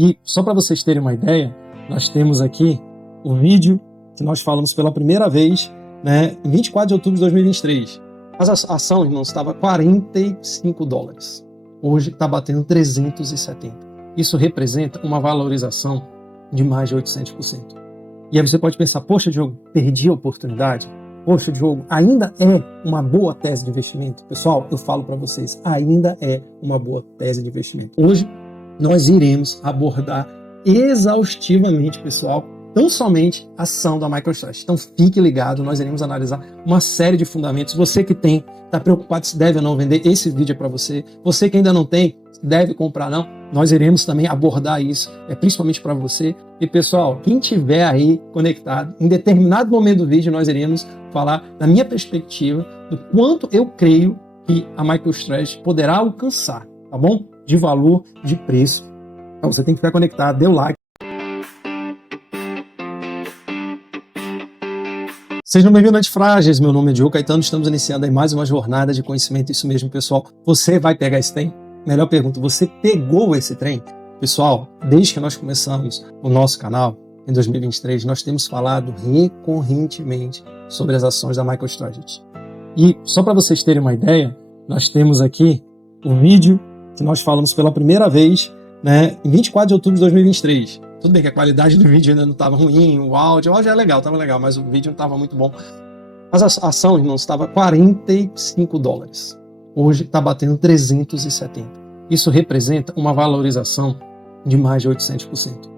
E só para vocês terem uma ideia, nós temos aqui o vídeo que nós falamos pela primeira vez, né, em 24 de outubro de 2023. Mas a ação, irmãos, estava $45. Hoje está batendo 370. Isso representa uma valorização de mais de 800%. E aí você pode pensar, poxa, Diogo, perdi a oportunidade? Poxa, Diogo, ainda é uma boa tese de investimento? Pessoal, eu falo para vocês, ainda é uma boa tese de investimento. Hoje, nós iremos abordar exaustivamente, pessoal, tão somente a ação da MicroStrategy. Então fique ligado, nós iremos analisar uma série de fundamentos. Você que tem, está preocupado se deve ou não vender, esse vídeo é para você. Você que ainda não tem, deve comprar não, nós iremos também abordar isso, principalmente para você. E pessoal, quem tiver aí conectado, em determinado momento do vídeo nós iremos falar da minha perspectiva, do quanto eu creio que a MicroStrategy poderá alcançar, tá bom? De valor, de preço. Então você tem que ficar conectado, dê o like. Sejam bem-vindos, antifrágeis. Meu nome é Diogo Caetano. Estamos iniciando aí mais uma jornada de conhecimento. Isso mesmo, pessoal. Você vai pegar esse trem? Melhor pergunta, você pegou esse trem? Pessoal, desde que nós começamos o nosso canal, em 2023, nós temos falado recorrentemente sobre as ações da MicroStrategy. E só para vocês terem uma ideia, nós temos aqui o vídeo que nós falamos pela primeira vez, né, em 24 de outubro de 2023. Tudo bem que a qualidade do vídeo ainda não estava ruim, o áudio é legal, estava legal, mas o vídeo não estava muito bom. Mas a ação, irmãos, estava $45. Hoje está batendo 370. Isso representa uma valorização de mais de 800%.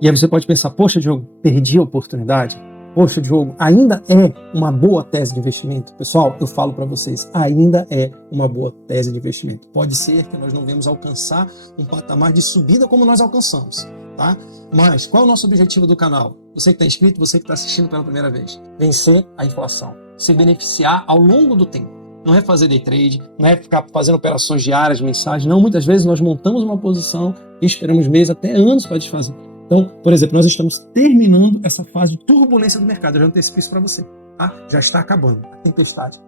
E aí você pode pensar, poxa, Diogo, perdi a oportunidade? Poxa, Diogo, ainda é uma boa tese de investimento? Pessoal, eu falo para vocês, ainda é uma boa tese de investimento. Pode ser que nós não venhamos alcançar um patamar de subida como nós alcançamos, tá? Mas qual é o nosso objetivo do canal? Você que está inscrito, você que está assistindo pela primeira vez. Vencer a inflação, se beneficiar ao longo do tempo. Não é fazer day trade, não é ficar fazendo operações diárias, mensagens, não. Muitas vezes nós montamos uma posição e esperamos meses, até anos para desfazer. Então, por exemplo, nós estamos terminando essa fase de turbulência do mercado. Eu já antecipo isso para você, tá? Já está acabando a tempestade.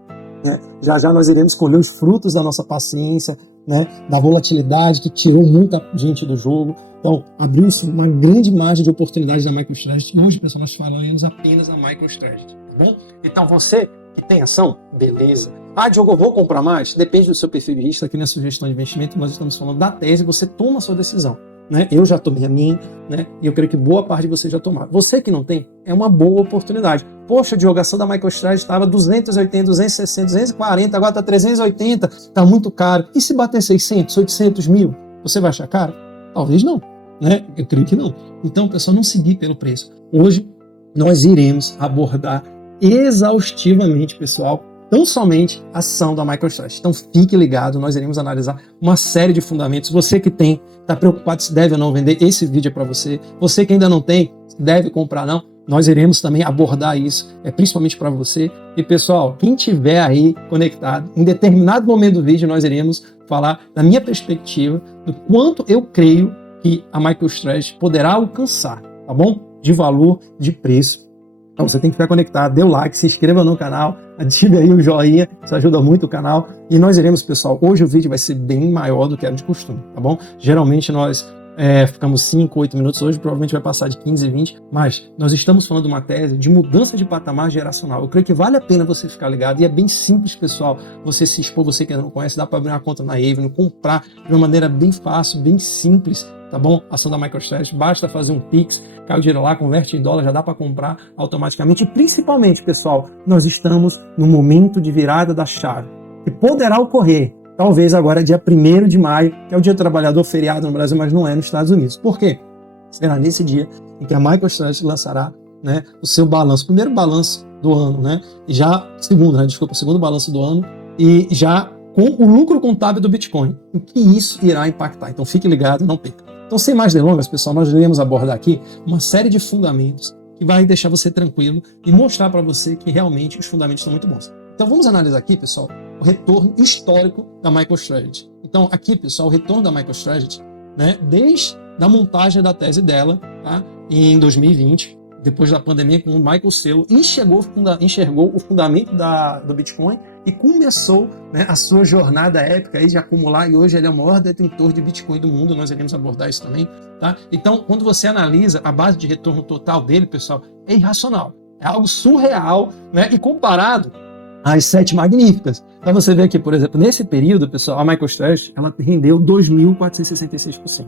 Né? Já nós iremos colher os frutos da nossa paciência, né? Da volatilidade que tirou muita gente do jogo. Então, abriu-se uma grande margem de oportunidade da MicroStrategy. Hoje, pessoal, nós falaremos apenas da MicroStrategy, tá bom? Então, você que tem ação, beleza. Ah, Diogo, eu vou comprar mais? Depende do seu perfil de risco. Aqui na sugestão de investimento, nós estamos falando da tese, você toma a sua decisão. Né? Eu já tomei a minha, né? E eu creio que boa parte de vocês já tomaram. Você que não tem, é uma boa oportunidade. Poxa, a ação da MicroStrategy estava 280, 260, 240, agora está 380, está muito caro. E se bater 600, 800 mil, você vai achar caro? Talvez não, né? Eu creio que não. Então, pessoal, não seguir pelo preço. Hoje, nós iremos abordar exaustivamente, pessoal, tão somente a ação da MicroStrategy. Então fique ligado, nós iremos analisar uma série de fundamentos. Você que tem, está preocupado se deve ou não vender, esse vídeo é para você. Você que ainda não tem, deve comprar não, nós iremos também abordar isso, principalmente para você. E pessoal, quem tiver aí conectado, em determinado momento do vídeo nós iremos falar da minha perspectiva, do quanto eu creio que a MicroStrategy poderá alcançar, tá bom? De valor, de preço. Então você tem que ficar conectado, dê o like, se inscreva no canal, ative aí o joinha, isso ajuda muito o canal. E nós iremos, pessoal, hoje o vídeo vai ser bem maior do que era de costume, tá bom? Geralmente nós ficamos 5, 8 minutos, hoje provavelmente vai passar de 15, 20, mas nós estamos falando de uma tese de mudança de patamar geracional. Eu creio que vale a pena você ficar ligado e é bem simples, pessoal, você se expor, você que ainda não conhece, dá para abrir uma conta na Avenue, comprar de uma maneira bem fácil, bem simples, tá bom? Ação da MicroStrategy, basta fazer um Pix, cai o dinheiro lá, converte em dólar, já dá para comprar automaticamente. E principalmente, pessoal, nós estamos no momento de virada da chave, que poderá ocorrer, talvez agora dia 1º de maio, que é o Dia do Trabalhador, feriado no Brasil, mas não é nos Estados Unidos. Por quê? Será nesse dia em que a MicroStrategy lançará, né, o seu balanço, o primeiro balanço do ano, né? E já, o segundo balanço do ano, e já com o lucro contábil do Bitcoin. O que isso irá impactar? Então fique ligado, não perca. Então, sem mais delongas, pessoal, nós iremos abordar aqui uma série de fundamentos que vai deixar você tranquilo e mostrar para você que realmente os fundamentos são muito bons. Então, vamos analisar aqui, pessoal, o retorno histórico da MicroStrategy. Então, aqui, pessoal, o retorno da MicroStrategy, né, desde a montagem da tese dela, tá, em 2020, depois da pandemia, com o Michael Saylor enxergou o fundamento do Bitcoin e começou, né, a sua jornada épica aí de acumular, e hoje ele é o maior detentor de Bitcoin do mundo, nós iremos abordar isso também, tá? Então, quando você analisa a base de retorno total dele, pessoal, é irracional, é algo surreal, né, e comparado às 7 magníficas. Então você vê aqui, por exemplo, nesse período, pessoal, a MicroStrategy, ela rendeu 2.466%.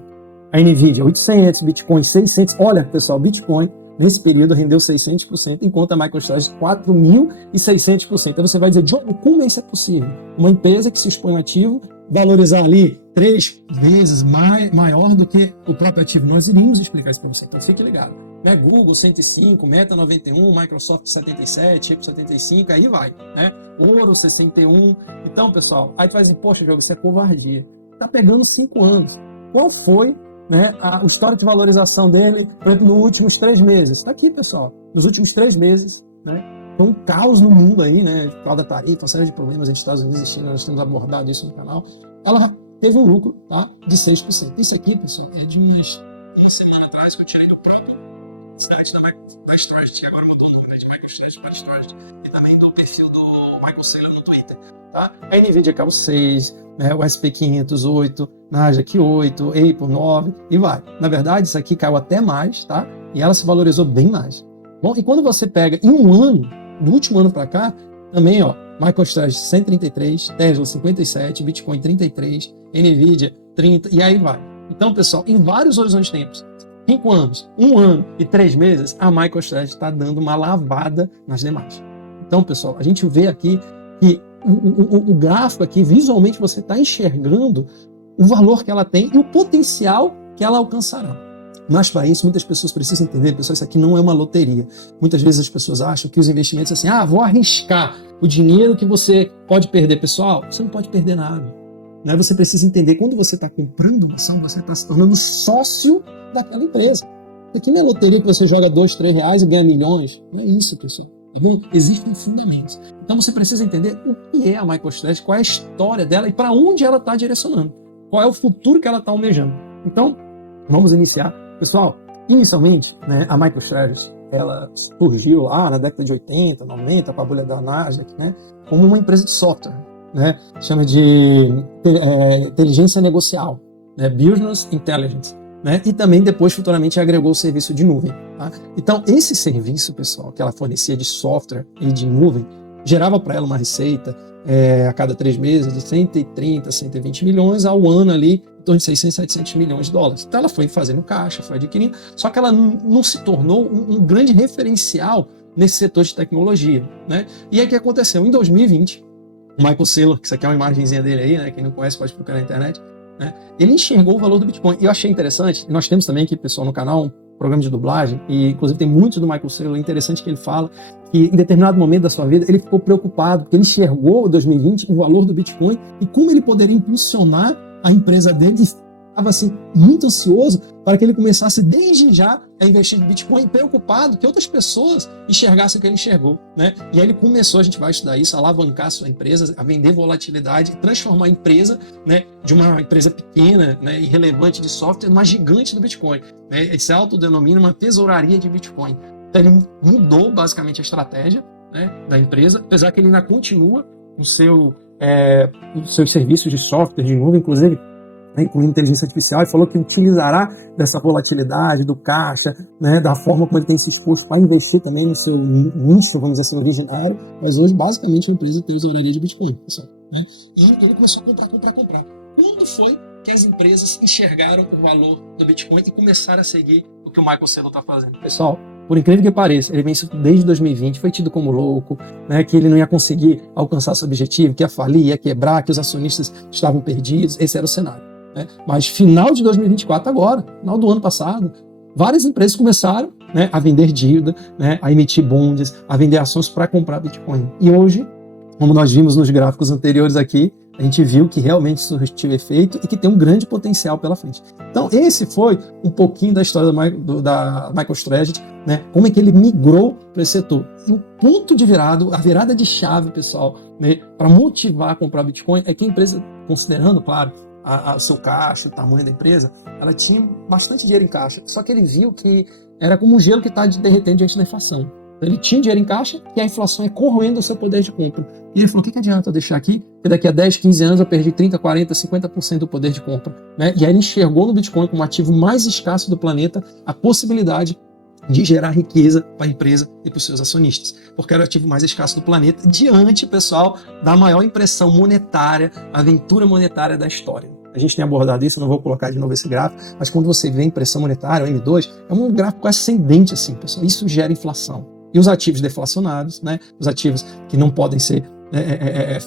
A NVIDIA 800, Bitcoin 600. Olha, pessoal, Bitcoin nesse período rendeu 600%, enquanto a MicroStrategy 4.600%. Então você vai dizer, John, como isso é possível? Uma empresa que se expõe um ativo valorizar ali 3 vezes maior do que o próprio ativo. Nós iríamos explicar isso para você, então fique ligado. Né? Google 105, Meta 91, Microsoft 77, Apple 75, aí vai, né? Ouro 61. Então, pessoal, aí tu vai dizer, poxa, Diogo, isso é covardia. Tá pegando 5 anos. Qual foi, né, o histórico de valorização dele, por exemplo, nos últimos 3 meses? Tá aqui, pessoal. Nos últimos 3 meses, né? Foi um caos no mundo aí, né? Por causa da tarifa, uma série de problemas entre Estados Unidos e China, nós temos abordado isso no canal. Ela teve um lucro, tá, de 6%. Isso aqui, pessoal, é de uma semana atrás que eu tirei do próprio site da MicroStrategy, que agora mudou o nome, né, de MicroStrategy para MicroStrategy, e também do perfil do Michael Saylor no Twitter, tá? A NVIDIA caiu 6, né, o SP500 8, Nasdaq 8, Apple 9, e vai. Na verdade, isso aqui caiu até mais, tá? E ela se valorizou bem mais. Bom, e quando você pega em um ano, do último ano para cá, também, ó, MicroStrategy 133, Tesla 57, Bitcoin 33, NVIDIA 30, e aí vai. Então, pessoal, em vários horizontes de tempos, 5 anos, 1 ano e 3 meses, a MicroStrategy está dando uma lavada nas demais. Então, pessoal, a gente vê aqui que o gráfico aqui, visualmente, você está enxergando o valor que ela tem e o potencial que ela alcançará. Mas para isso, muitas pessoas precisam entender, pessoal, isso aqui não é uma loteria. Muitas vezes as pessoas acham que os investimentos assim, vou arriscar o dinheiro que você pode perder. Pessoal, você não pode perder nada. Né? Você precisa entender, quando você está comprando uma ação, você está se tornando sócio daquela empresa. Aqui não é loteria que você joga 2, 3 reais e ganha milhões. Não é isso, pessoal. Existem fundamentos. Então você precisa entender o que é a MicroStrategy, qual é a história dela e para onde ela está direcionando. Qual é o futuro que ela está almejando. Então, vamos iniciar. Pessoal, inicialmente, né, a MicroStrategy, ela surgiu lá na década de 80, 90, com a bolha da Nasdaq, né, como uma empresa de software, né, chama de inteligência negocial, né, Business Intelligence, né, e também depois, futuramente, agregou o serviço de nuvem. Tá? Então, esse serviço, pessoal, que ela fornecia de software e de nuvem, gerava para ela uma receita a cada 3 meses de 130, 120 milhões ao ano ali, em torno de 600, 700 milhões de dólares. Então ela foi fazendo caixa, foi adquirindo, só que ela não se tornou um grande referencial nesse setor de tecnologia, né? E aí o que aconteceu? Em 2020, o Michael Saylor, que isso aqui é uma imagenzinha dele aí, né? Quem não conhece pode procurar na internet, né? Ele enxergou o valor do Bitcoin. E eu achei interessante, nós temos também aqui, pessoal, no canal, um programa de dublagem, e inclusive tem muitos do Michael Saylor, é interessante que ele fala que em determinado momento da sua vida ele ficou preocupado, porque ele enxergou em 2020 o valor do Bitcoin e como ele poderia impulsionar a empresa dele, e estava assim, muito ansioso para que ele começasse desde já a investir em Bitcoin, preocupado que outras pessoas enxergassem o que ele enxergou, né? E aí ele começou, a gente vai estudar isso, a alavancar a sua empresa, a vender volatilidade, transformar a empresa, né, de uma empresa pequena, né, irrelevante de software, numa gigante do Bitcoin, né? Ele se autodenomina uma tesouraria de Bitcoin. Então ele mudou basicamente a estratégia, né, da empresa, apesar que ele ainda continua com os seus serviços de software, de nuvem, inclusive, incluindo inteligência artificial, e falou que utilizará dessa volatilidade, do caixa, né, da forma como ele tem se exposto para investir também no seu nicho, vamos dizer assim, originário, mas hoje basicamente a empresa tem tesouraria de Bitcoin, pessoal, né? E ele começou a comprar. Quando foi que as empresas enxergaram o valor do Bitcoin e começaram a seguir o que o Michael Saylor está fazendo? Pessoal, por incrível que pareça, ele vem desde 2020, foi tido como louco, né, que ele não ia conseguir alcançar seu objetivo, que ia falir, ia quebrar, que os acionistas estavam perdidos. Esse era o cenário. Né? Mas final de 2024 agora, final do ano passado, várias empresas começaram, né, a vender dívida, né, a emitir bonds, a vender ações para comprar Bitcoin. E hoje, como nós vimos nos gráficos anteriores aqui, a gente viu que realmente isso surtiu efeito e que tem um grande potencial pela frente. Então, esse foi um pouquinho da história da MicroStrategy, né? Como é que ele migrou para esse setor. E o ponto de virada, a virada de chave, pessoal, né, para motivar a comprar Bitcoin, é que a empresa, considerando, claro, o seu caixa, o tamanho da empresa, ela tinha bastante dinheiro em caixa. Só que ele viu que era como um gelo que está derretendo diante da inflação. Ele tinha dinheiro em caixa e a inflação é corroendo o seu poder de compra. E ele falou, o que adianta eu deixar aqui? Porque daqui a 10, 15 anos eu perdi 30, 40, 50% do poder de compra. Né? E aí ele enxergou no Bitcoin como ativo mais escasso do planeta a possibilidade de gerar riqueza para a empresa e para os seus acionistas, porque era o ativo mais escasso do planeta, diante, pessoal, da maior impressão monetária, aventura monetária da história. A gente tem abordado isso, não vou colocar de novo esse gráfico, mas quando você vê a impressão monetária, o M2, é um gráfico ascendente, assim, pessoal. Isso gera inflação. E os ativos deflacionados, né, os ativos que não podem ser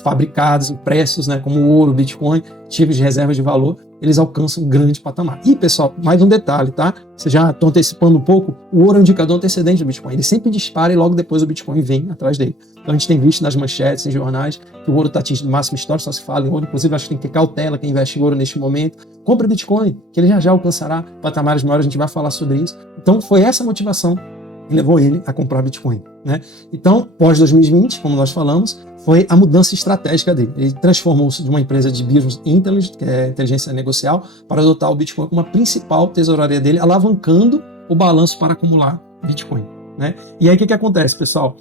fabricados, impressos, né, como o ouro, o Bitcoin, ativos de reserva de valor, eles alcançam um grande patamar. E, pessoal, mais um detalhe, tá? Vocês já estão antecipando um pouco, o ouro é um indicador antecedente do Bitcoin. Ele sempre dispara e logo depois o Bitcoin vem atrás dele. Então a gente tem visto nas manchetes, em jornais, que o ouro está atingindo o máximo histórico, só se fala em ouro. Inclusive, acho que tem que ter cautela quem investe em ouro neste momento. Compra Bitcoin, que ele já alcançará patamares maiores, a gente vai falar sobre isso. Então foi essa motivação que levou ele a comprar Bitcoin, né? Então, pós 2020, como nós falamos, foi a mudança estratégica dele. Ele transformou-se de uma empresa de business intelligence, que é inteligência negocial, para adotar o Bitcoin como a principal tesouraria dele, alavancando o balanço para acumular Bitcoin, né? E aí o que acontece, pessoal?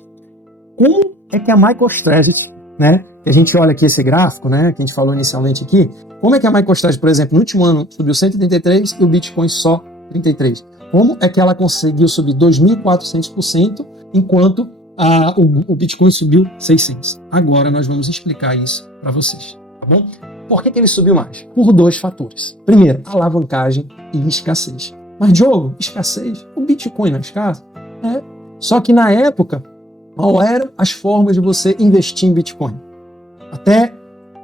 Como é que a MicroStrategy, né, que a gente olha aqui esse gráfico, né, que a gente falou inicialmente aqui, como é que a MicroStrategy, por exemplo, no último ano subiu 133 e o Bitcoin só 33? Como é que ela conseguiu subir 2.400%, enquanto o Bitcoin subiu 600%? Agora nós vamos explicar isso para vocês, tá bom? Por que ele subiu mais? Por dois fatores. Primeiro, alavancagem e escassez. Mas, Diogo, escassez? O Bitcoin não é escasso? É. Só que na época, qual eram as formas de você investir em Bitcoin? Até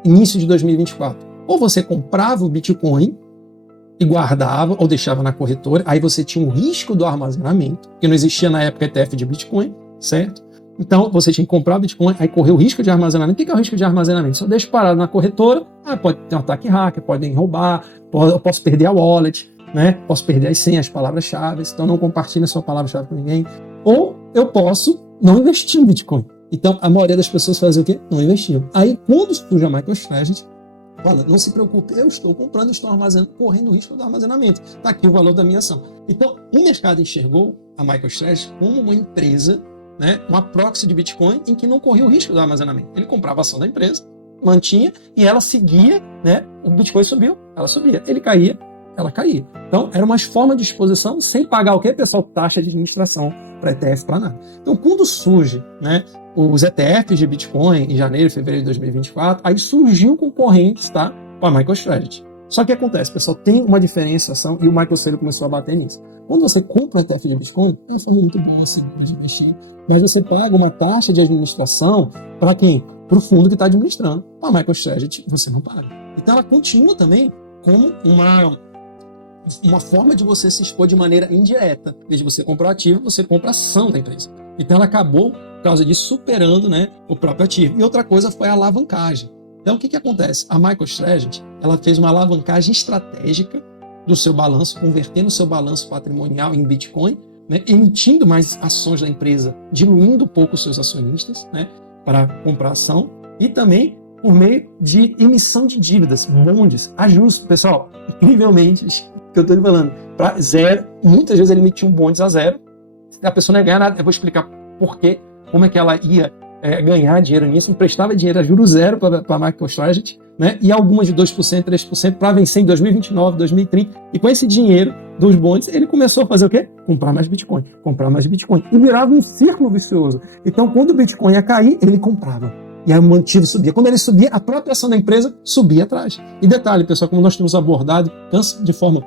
início de 2024. Ou você comprava o Bitcoin e guardava ou deixava na corretora, aí você tinha o risco do armazenamento, porque não existia na época ETF de Bitcoin, certo? Então você tinha que comprar o Bitcoin, aí correu o risco de armazenamento. O que é o risco de armazenamento? Se eu deixo parado na corretora, pode ter um ataque hacker, podem roubar, eu posso perder a wallet, né? Posso perder as senhas, as palavras-chave, então não compartilhe a sua palavra-chave com ninguém. Ou eu posso não investir em Bitcoin. Então a maioria das pessoas fazem o quê? Não investiam. Aí quando surge a MicroStrategy, fala, não se preocupe, eu estou comprando, estou armazenando, correndo o risco do armazenamento. Está aqui o valor da minha ação. Então, o mercado enxergou a MicroStrategy como uma empresa, né, uma proxy de Bitcoin, em que não corria o risco do armazenamento. Ele comprava a ação da empresa, mantinha, e ela seguia, né, o Bitcoin subiu, ela subia. Ele caía, ela caía. Então, era uma forma de exposição sem pagar o quê, pessoal? Taxa de administração para ETF, para nada. Então, quando surge, né, os ETFs de Bitcoin em janeiro e fevereiro de 2024, aí surgiu concorrentes, tá, para a MicroStrategy. Só que acontece, pessoal, tem uma diferenciação e o MicroStrategy começou a bater nisso. Quando você compra um ETF de Bitcoin, é uma forma muito boa, segura de investir, mas você paga uma taxa de administração para quem? Para o fundo que está administrando. Para a MicroStrategy, você não paga. Então, ela continua também como uma forma de você se expor de maneira indireta. Em vez de você comprar o ativo, você compra a ação da empresa. Então ela acabou, por causa disso, superando, né, o próprio ativo. E outra coisa foi a alavancagem. Então o que acontece? A MicroStrategy, ela fez uma alavancagem estratégica do seu balanço, convertendo o seu balanço patrimonial em Bitcoin, né, emitindo mais ações da empresa, diluindo um pouco os seus acionistas, né, para comprar ação, e também por meio de emissão de dívidas, bondes, a justo. Pessoal, incrivelmente, que eu estou falando, para zero, muitas vezes ele emitia um bondes a zero, a pessoa não ia ganhar nada. Eu vou explicar por quê, como é que ela ia ganhar dinheiro nisso, emprestava dinheiro a juros zero para a MicroStrategy, né? E algumas de 2%, 3% para vencer em 2029, 2030, e com esse dinheiro dos bondes, ele começou a fazer o quê? Comprar mais Bitcoin, e virava um círculo vicioso. Então, quando o Bitcoin ia cair, ele comprava. E aí o ativo subia. Quando ele subia, a própria ação da empresa subia atrás. E detalhe, pessoal, como nós temos abordado de forma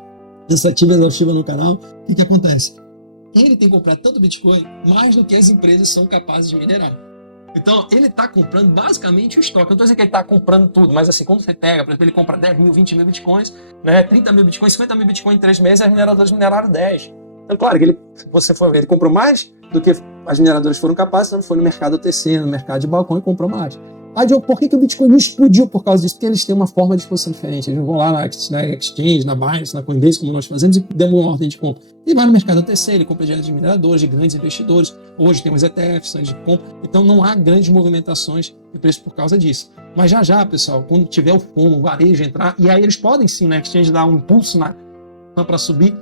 cansativa e exaustiva no canal, o que acontece? Ele tem comprado tanto Bitcoin, mais do que as empresas são capazes de minerar. Então, ele está comprando basicamente o estoque. Eu não estou dizendo que ele está comprando tudo, mas assim, quando você pega, por exemplo, ele compra 10 mil, 20 mil Bitcoins, né, 30 mil Bitcoins, 50 mil Bitcoins em 3 meses, as mineradoras mineraram 10. Então, claro que se você for ver, ele comprou mais do que as mineradoras foram capazes, então foi no mercado OTC, no mercado de balcão e comprou mais. Ah, Diogo, por que o Bitcoin não explodiu por causa disso? Porque eles têm uma forma de exposição diferente. Eles não vão lá na Exchange, na Binance, na Coinbase, como nós fazemos, e dão uma ordem de compra. Ele vai no mercado OTC, ele compra direto de mineradores, de grandes investidores. Hoje tem os ETFs de compra. Então não há grandes movimentações de preço por causa disso. Mas já, pessoal, quando tiver o FOMO, o varejo entrar, e aí eles podem sim na Exchange dar um impulso para subir,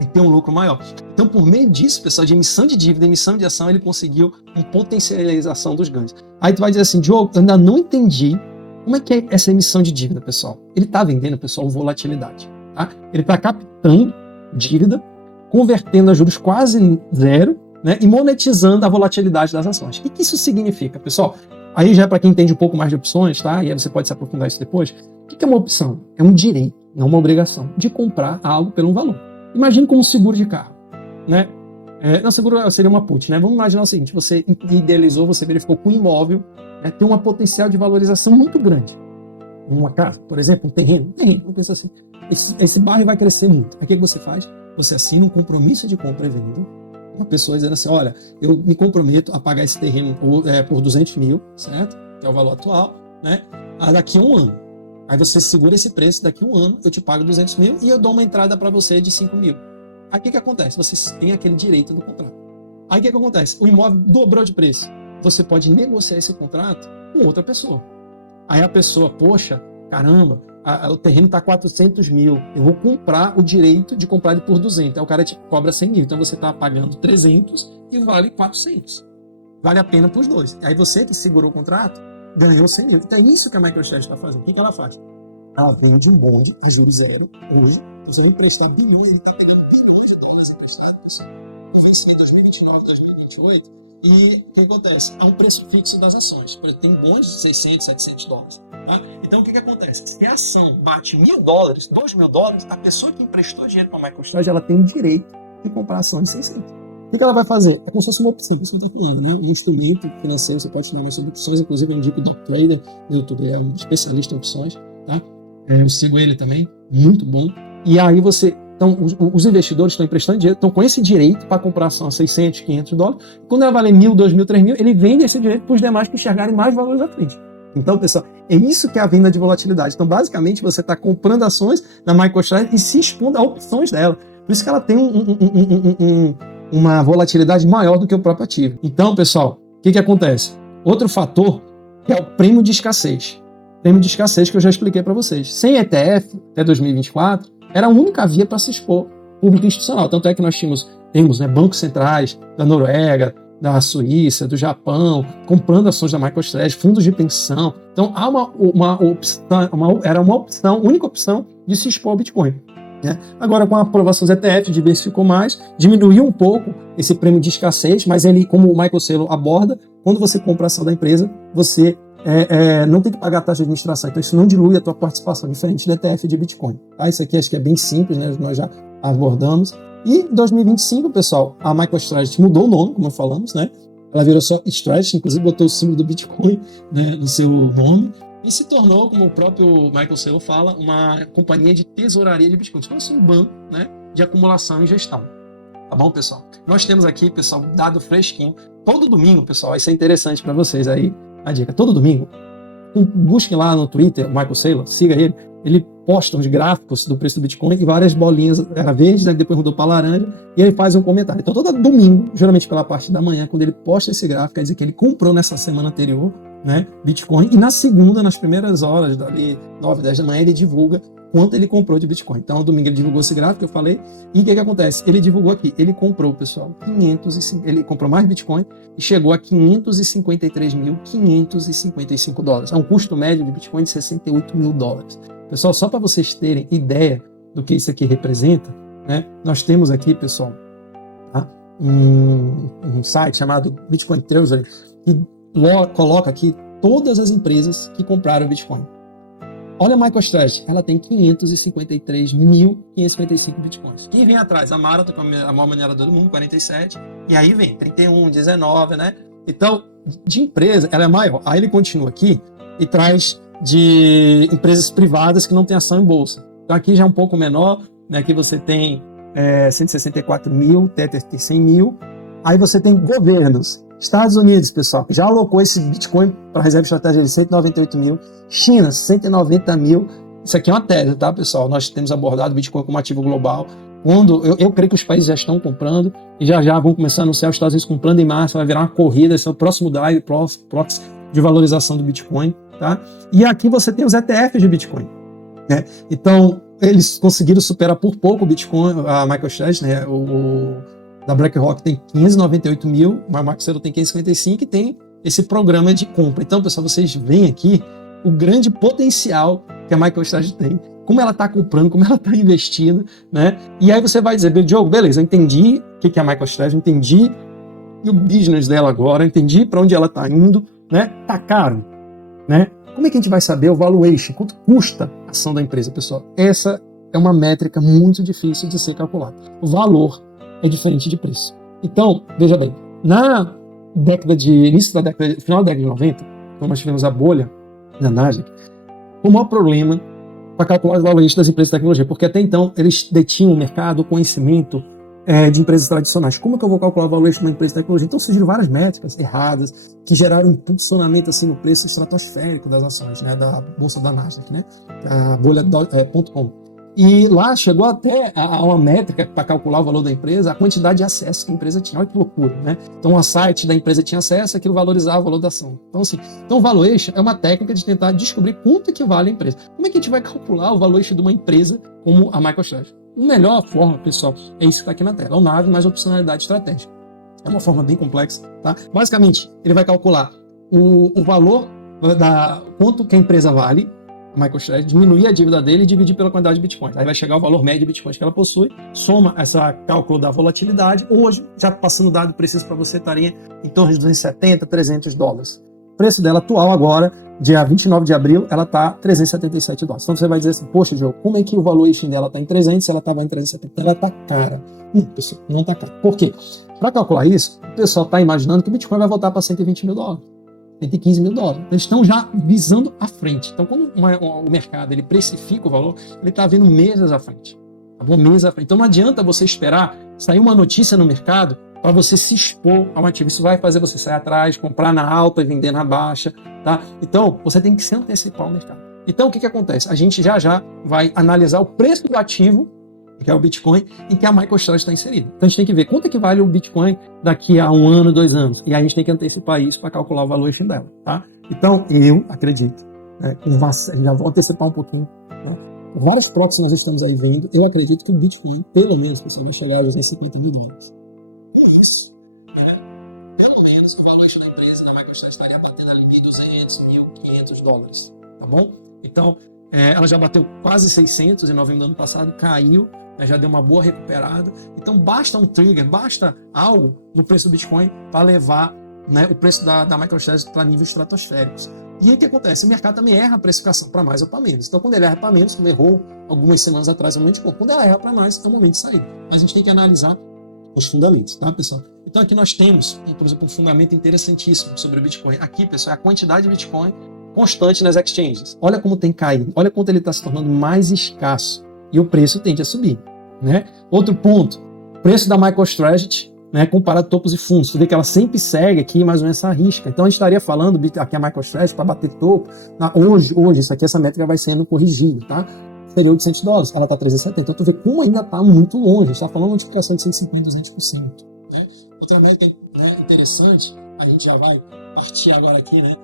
e ter um lucro maior. Então, por meio disso, pessoal, de emissão de dívida, emissão de ação, ele conseguiu uma potencialização dos ganhos. Aí tu vai dizer assim, Diogo, eu ainda não entendi como é que é essa emissão de dívida, pessoal. Ele está vendendo, pessoal, volatilidade. Tá? Ele está captando dívida, convertendo a juros quase zero, né, e monetizando a volatilidade das ações. O que isso significa, pessoal? Aí já é para quem entende um pouco mais de opções, tá? E aí você pode se aprofundar isso depois. O que é uma opção? É um direito, não uma obrigação, de comprar algo pelo um valor. Imagine como um seguro de carro, né? Não, seguro seria uma put, né? Vamos imaginar o seguinte, você idealizou, você verificou que um imóvel, né, tem uma potencial de valorização muito grande. Uma casa, por exemplo, um terreno, vamos pensar assim, esse bairro vai crescer muito. Aí o que você faz? Você assina um compromisso de compra e venda, uma pessoa dizendo assim, olha, eu me comprometo a pagar esse terreno por 200 mil, certo? Que é o valor atual, né? Daqui a um ano. Aí você segura esse preço, daqui a um ano eu te pago 200 mil e eu dou uma entrada para você de 5 mil. Aí o que acontece? Você tem aquele direito do contrato. Aí o que acontece? O imóvel dobrou de preço. Você pode negociar esse contrato com outra pessoa. Aí a pessoa, poxa, caramba, o terreno está 400 mil, eu vou comprar o direito de comprar ele por 200. Aí o cara te cobra 100 mil, então você está pagando 300 e vale 400. Vale a pena para os dois. Aí você que segurou o contrato, ganhou 100 mil. Então é isso que a MicroStrategy está fazendo. O que ela faz? Ela vende um bonde a juros zero hoje. Então você vai emprestar bilhões, ele está pegando bilhões de dólares emprestados, pessoal. Com vencimento em 2029, 2028. E o que acontece? Há um preço fixo das ações. Por exemplo, tem bondes de 600, 700 dólares. Tá? Então o que acontece? Se a ação bate $1.000, $2.000, a pessoa que emprestou dinheiro para a MicroStrategy, ela tem o direito de comprar a ação de 600. O que ela vai fazer? É como se fosse uma opção, que você está falando, né? Um instrumento financeiro, você pode estudar mais sobre opções, inclusive eu indico o Doc Trader no YouTube, é um especialista em opções, tá? Eu sigo ele também, muito bom. E aí então, os investidores estão emprestando dinheiro, estão com esse direito para comprar ação a 600, 500 dólares. Quando ela valer 1.000, 2.000, 3.000, ele vende esse direito para os demais que enxergarem mais valores à frente. Então, pessoal, é isso que é a venda de volatilidade. Então, basicamente, você está comprando ações na MicroStrategy e se expondo a opções dela. Por isso que ela tem uma volatilidade maior do que o próprio ativo. Então, pessoal, o que acontece? Outro fator é o prêmio de escassez. Prêmio de escassez que eu já expliquei para vocês. Sem ETF, até 2024, era a única via para se expor público institucional. Tanto é que nós temos, né, bancos centrais da Noruega, da Suíça, do Japão, comprando ações da MicroStrategy, fundos de pensão. Então, há era uma opção, única opção de se expor ao Bitcoin. Né? Agora, com a aprovação dos ETF, diversificou mais, diminuiu um pouco esse prêmio de escassez, mas ele, como o Michael Saylor aborda, quando você compra a ação da empresa, você não tem que pagar a taxa de administração. Então, isso não dilui a tua participação, diferente do ETF de Bitcoin. Tá? Isso aqui acho que é bem simples, né? Nós já abordamos. E em 2025, pessoal, a MicroStrategy mudou o nome, como falamos, né? Ela virou só Strategy, inclusive botou o símbolo do Bitcoin, né, no seu nome, e se tornou, como o próprio Michael Saylor fala, uma companhia de tesouraria de Bitcoin, como se fosse um banco, né, de acumulação e gestão. Tá bom, pessoal? Nós temos aqui, pessoal, dado fresquinho. Todo domingo, pessoal, isso é interessante para vocês aí, a dica. Todo domingo, busquem lá no Twitter, o Michael Saylor, siga ele. Ele posta uns gráficos do preço do Bitcoin e várias bolinhas, era verde, né, depois mudou para laranja, e ele faz um comentário. Então, todo domingo, geralmente pela parte da manhã, quando ele posta esse gráfico, quer dizer que ele comprou nessa semana anterior, né, Bitcoin, e na segunda, nas primeiras horas, dali 9, 10 da manhã, ele divulga quanto ele comprou de Bitcoin. Então, no domingo ele divulgou esse gráfico que eu falei, e o que acontece? Ele divulgou aqui, ele comprou, pessoal, ele comprou mais Bitcoin e chegou a $553.555. É um custo médio de Bitcoin de $68.000. Pessoal, só para vocês terem ideia do que isso aqui representa, né, nós temos aqui, pessoal, tá, um site chamado Bitcoin Treasury, que coloca aqui todas as empresas que compraram Bitcoin. Olha a MicroStrategy, ela tem 553.555 Bitcoins. Quem vem atrás? A Marathon, que é a maior mineradora do mundo, 47, e aí vem 31, 19, né? Então, de empresa, ela é maior. Aí ele continua aqui e traz de empresas privadas que não têm ação em bolsa. Então aqui já é um pouco menor, né? Aqui você tem 164 mil, Tether tem 100 mil. Aí você tem governos. Estados Unidos, pessoal, que já alocou esse Bitcoin para a reserva estratégica de 198 mil. China, 190 mil. Isso aqui é uma tese, tá, pessoal? Nós temos abordado o Bitcoin como ativo global. Eu creio que os países já estão comprando e já vão começar a anunciar os Estados Unidos comprando em massa. Vai virar uma corrida, esse é o próximo drive, proxy de valorização do Bitcoin. Tá? E aqui você tem os ETFs de Bitcoin. Né? Então, eles conseguiram superar por pouco o Bitcoin, a MicroStrategy, né? Da BlackRock tem 598 mil, mas o Marco Celo tem 555 e tem esse programa de compra. Então, pessoal, vocês veem aqui o grande potencial que a MicroStrategy tem, como ela está comprando, como ela está investindo, né? E aí você vai dizer, Diogo, beleza, eu entendi o que é a MicroStrategy, eu entendi o business dela agora, eu entendi para onde ela está indo, né? Tá caro, né? Como é que a gente vai saber o valuation, quanto custa a ação da empresa, pessoal? Essa é uma métrica muito difícil de ser calculada. O valor é diferente de preço. Então, veja bem, na final da década de 90, quando nós tivemos a bolha na Nasdaq, o maior problema para calcular os valores das empresas de tecnologia, porque até então eles detinham o mercado, o conhecimento de empresas tradicionais. Como é que eu vou calcular o valor de uma empresa de tecnologia? Então surgiram várias métricas erradas que geraram um impulsionamento assim, no preço estratosférico das ações, né, da bolsa da Nasdaq, né, a bolha.com. E lá chegou até a uma métrica para calcular o valor da empresa, a quantidade de acesso que a empresa tinha. Olha que loucura, né? Então, o site da empresa tinha acesso, aquilo valorizava o valor da ação. Então, assim, o valuation é uma técnica de tentar descobrir quanto que vale a empresa. Como é que a gente vai calcular o valuation de uma empresa como a MicroStrategy? A melhor forma, pessoal, é isso que está aqui na tela. É o NAV mais opcionalidade estratégica. É uma forma bem complexa, tá? Basicamente, ele vai calcular o valor quanto que a empresa vale, a MicroStrategy, diminuir a dívida dele e dividir pela quantidade de bitcoins. Aí vai chegar o valor médio de bitcoins que ela possui, soma essa cálculo da volatilidade. Hoje, já passando dado preciso para você, estaria em torno de 270, 300 dólares. O preço dela atual agora, dia 29 de abril, ela está 377 dólares. Então você vai dizer assim, poxa, Diogo, como é que o valuation dela está em 300 se ela estava em 370? Ela está cara. Não, pessoal, não está cara. Por quê? Para calcular isso, o pessoal está imaginando que o Bitcoin vai voltar para 120 mil dólares. 115 mil dólares. Eles estão já visando à frente. Então, quando o mercado ele precifica o valor, ele está vendo meses à frente. Tá bom? Meses à frente. Então, não adianta você esperar sair uma notícia no mercado para você se expor ao ativo. Isso vai fazer você sair atrás, comprar na alta e vender na baixa. Tá? Então, você tem que se antecipar ao mercado. Então, o que acontece? A gente já vai analisar o preço do ativo, que é o Bitcoin, em que a MicroStrategy está inserida. Então a gente tem que ver quanto é que vale o Bitcoin daqui a 1 ano, 2 anos. E aí a gente tem que antecipar isso para calcular o valuation dela. Tá? Então eu acredito, já vou antecipar um pouquinho, né? Vários protos que nós estamos aí vendo, eu acredito que o Bitcoin, pelo menos, pessoal, vai chegar a 250 mil dólares. E isso, pelo menos o valuation da empresa, da MicroStrategy, estaria batendo ali 1.200, 1.500 dólares. Tá bom? Então, ela já bateu quase 600 em novembro do ano passado, caiu, já deu uma boa recuperada. Então basta um trigger, basta algo no preço do Bitcoin para levar, né, o preço da MicroStrategy para níveis estratosféricos. E aí o que acontece? O mercado também erra a precificação para mais ou para menos. Então quando ele erra para menos, como errou algumas semanas atrás, é o momento de compra. Quando ela erra para mais, é o momento de sair. Mas a gente tem que analisar os fundamentos, tá, pessoal? Então aqui nós temos, por exemplo, um fundamento interessantíssimo sobre o Bitcoin. Aqui, pessoal, é a quantidade de Bitcoin constante nas exchanges. Olha como tem caído, olha quanto ele está se tornando mais escasso e o preço tende a subir, né? Outro ponto, preço da MicroStrategy, né, comparado a topos e fundos. Você vê que ela sempre segue aqui mais ou menos essa risca. Então a gente estaria falando aqui a MicroStrategy para bater topo. Hoje isso aqui, essa métrica vai sendo corrigida, tá? Seria 800 dólares, ela está 370. Então tu vê como ainda está muito longe. A gente está falando de uma multiplicação de 150, 200%. Né? Outra métrica interessante, a gente já vai partir agora aqui, né,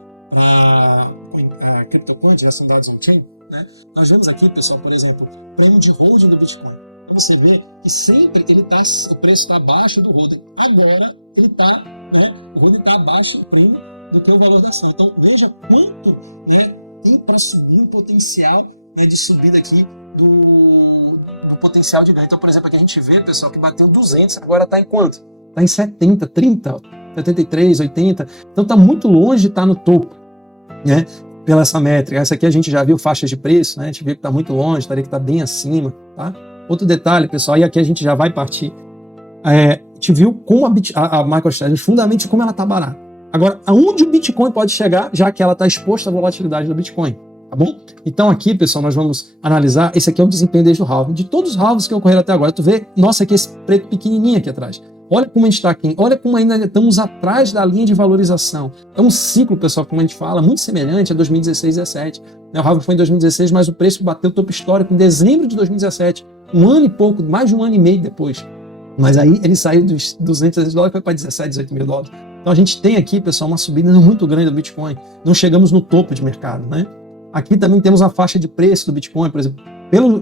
para a CryptoPoint, já são dados on-chain, né? Nós vemos aqui, pessoal, por exemplo, o prêmio de holding do Bitcoin. Como você vê que sempre o preço está abaixo do holding. Agora ele está, o holding está abaixo do prêmio do que o valor da ação. Então veja quanto, né, tem para subir o potencial, né, de subida aqui do potencial de ganho. Então, por exemplo, aqui a gente vê, pessoal, que bateu 200, agora está em quanto? Está em 70, 30, 73, 80. Então está muito longe de estar no topo, né? Pela essa métrica. Essa aqui a gente já viu faixas de preço, né? A gente viu que está muito longe, estaria que está bem acima, tá? Outro detalhe, pessoal, e aqui a gente já vai partir. A gente viu como a MicroStrategy, fundamentalmente, como ela está barata. Agora, aonde o Bitcoin pode chegar, já que ela está exposta à volatilidade do Bitcoin, tá bom? Então aqui, pessoal, nós vamos analisar, esse aqui é o desempenho desde o halving. De todos os halvings que ocorreram até agora, tu vê, nossa, aqui esse preto pequenininho aqui atrás. Olha como a gente está aqui, olha como ainda estamos atrás da linha de valorização. É um ciclo, pessoal, como a gente fala, muito semelhante a 2016 e 2017. O halving foi em 2016, mas o preço bateu o topo histórico em dezembro de 2017. Um ano e pouco, mais de um ano e meio depois. Mas aí ele saiu dos 200 dólares e foi para 17, 18 mil dólares. Então a gente tem aqui, pessoal, uma subida muito grande do Bitcoin. Não chegamos no topo de mercado, né? Aqui também temos a faixa de preço do Bitcoin, por exemplo,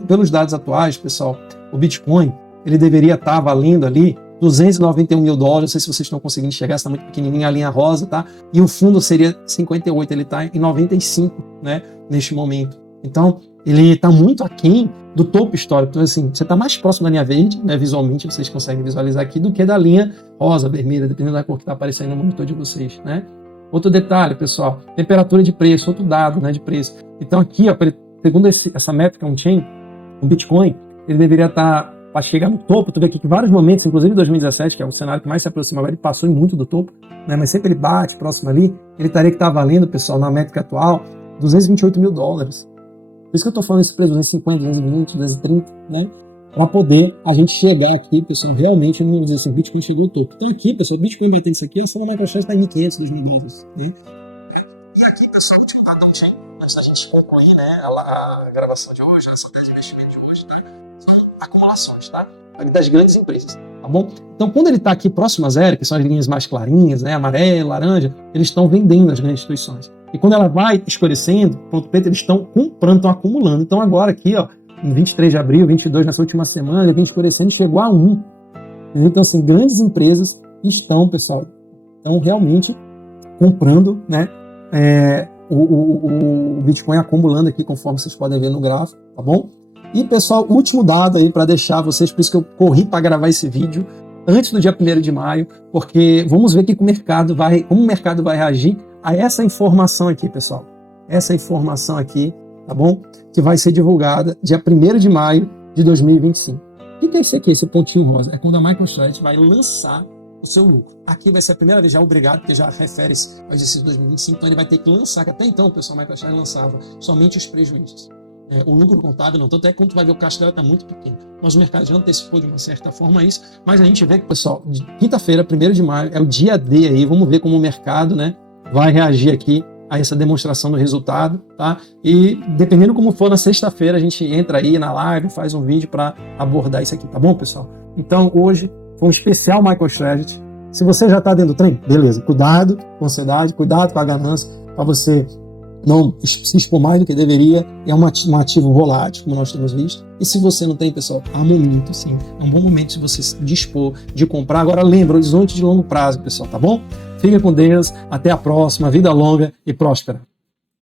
pelos dados atuais, pessoal, o Bitcoin, ele deveria estar valendo ali 291 mil dólares, não sei se vocês estão conseguindo enxergar, está muito pequenininha a linha rosa, tá? E o fundo seria 58, ele está em 95, né, neste momento. Então, ele está muito aquém do topo histórico. Então, assim, você está mais próximo da linha verde, né, visualmente, vocês conseguem visualizar aqui, do que da linha rosa, vermelha, dependendo da cor que está aparecendo no monitor de vocês, né? Outro detalhe, pessoal, temperatura de preço, outro dado, né, de preço. Então, aqui, ó, segundo essa métrica on-chain, o Bitcoin, ele deveria estar, para chegar no topo, tu vê aqui que vários momentos, inclusive 2017, que é o cenário que mais se aproxima agora, ele passou muito do topo, né, mas sempre ele bate próximo ali, ele estaria que estar valendo, pessoal, na métrica atual, 228 mil dólares. Por isso que eu estou falando esse preço, 250, 220, 230, né? Para poder a gente chegar aqui, pessoal, realmente, vamos dizer assim, o Bitcoin chegou ao topo. Então aqui, pessoal, o Bitcoin batendo isso aqui, a sua MicroStrategy está em 1.500, 2.000 dólares, né? E aqui, pessoal, o último dado on-chain, antes da gente concluir, né, a gravação de hoje, essa ideia de investimento de hoje, tá? São acumulações, tá? Das grandes empresas, tá bom? Então, quando ele está aqui próximo a zero, que são as linhas mais clarinhas, né, amarelo, laranja, eles estão vendendo as grandes instituições. E quando ela vai escurecendo, ponto preto, eles estão comprando, estão acumulando. Então agora aqui, ó, em 23 de abril, 22, nessa última semana, ele vem escurecendo e chegou a 1. Então, assim, grandes empresas estão, pessoal, realmente comprando, né, o Bitcoin acumulando aqui, conforme vocês podem ver no gráfico, tá bom? E, pessoal, último dado aí para deixar vocês, por isso que eu corri para gravar esse vídeo antes do dia 1º de maio, porque vamos ver como o mercado vai reagir a essa informação aqui, pessoal. Essa informação aqui, tá bom? Que vai ser divulgada dia 1º de maio de 2025. O que é esse aqui, esse pontinho rosa? É quando a MicroStrategy vai lançar o seu lucro. Aqui vai ser a primeira vez, já obrigado, porque já refere-se ao exercício de 2025, então ele vai ter que lançar, que até então, pessoal, a MicroStrategy lançava somente os prejuízos. O lucro contábil não, tanto é que quando tu vai ver o caixa dela está muito pequeno. Mas o mercado já antecipou de uma certa forma isso, mas a gente vê que, pessoal, de quinta-feira, 1º de maio, é o dia D aí, vamos ver como o mercado, né, vai reagir aqui a essa demonstração do resultado, tá? E dependendo como for na sexta-feira, a gente entra aí na live, faz um vídeo para abordar isso aqui, tá bom, pessoal? Então, hoje foi um especial MicroStrategy. Se você já está dentro do trem, beleza, cuidado com a ansiedade, cuidado com a ganância, para você não se expor mais do que deveria, é um ativo volátil, como nós temos visto. E se você não tem, pessoal, há momento, sim, é um bom momento se você se dispor de comprar. Agora lembra, horizonte de longo prazo, pessoal, tá bom? Fica com Deus, até a próxima, vida longa e próspera.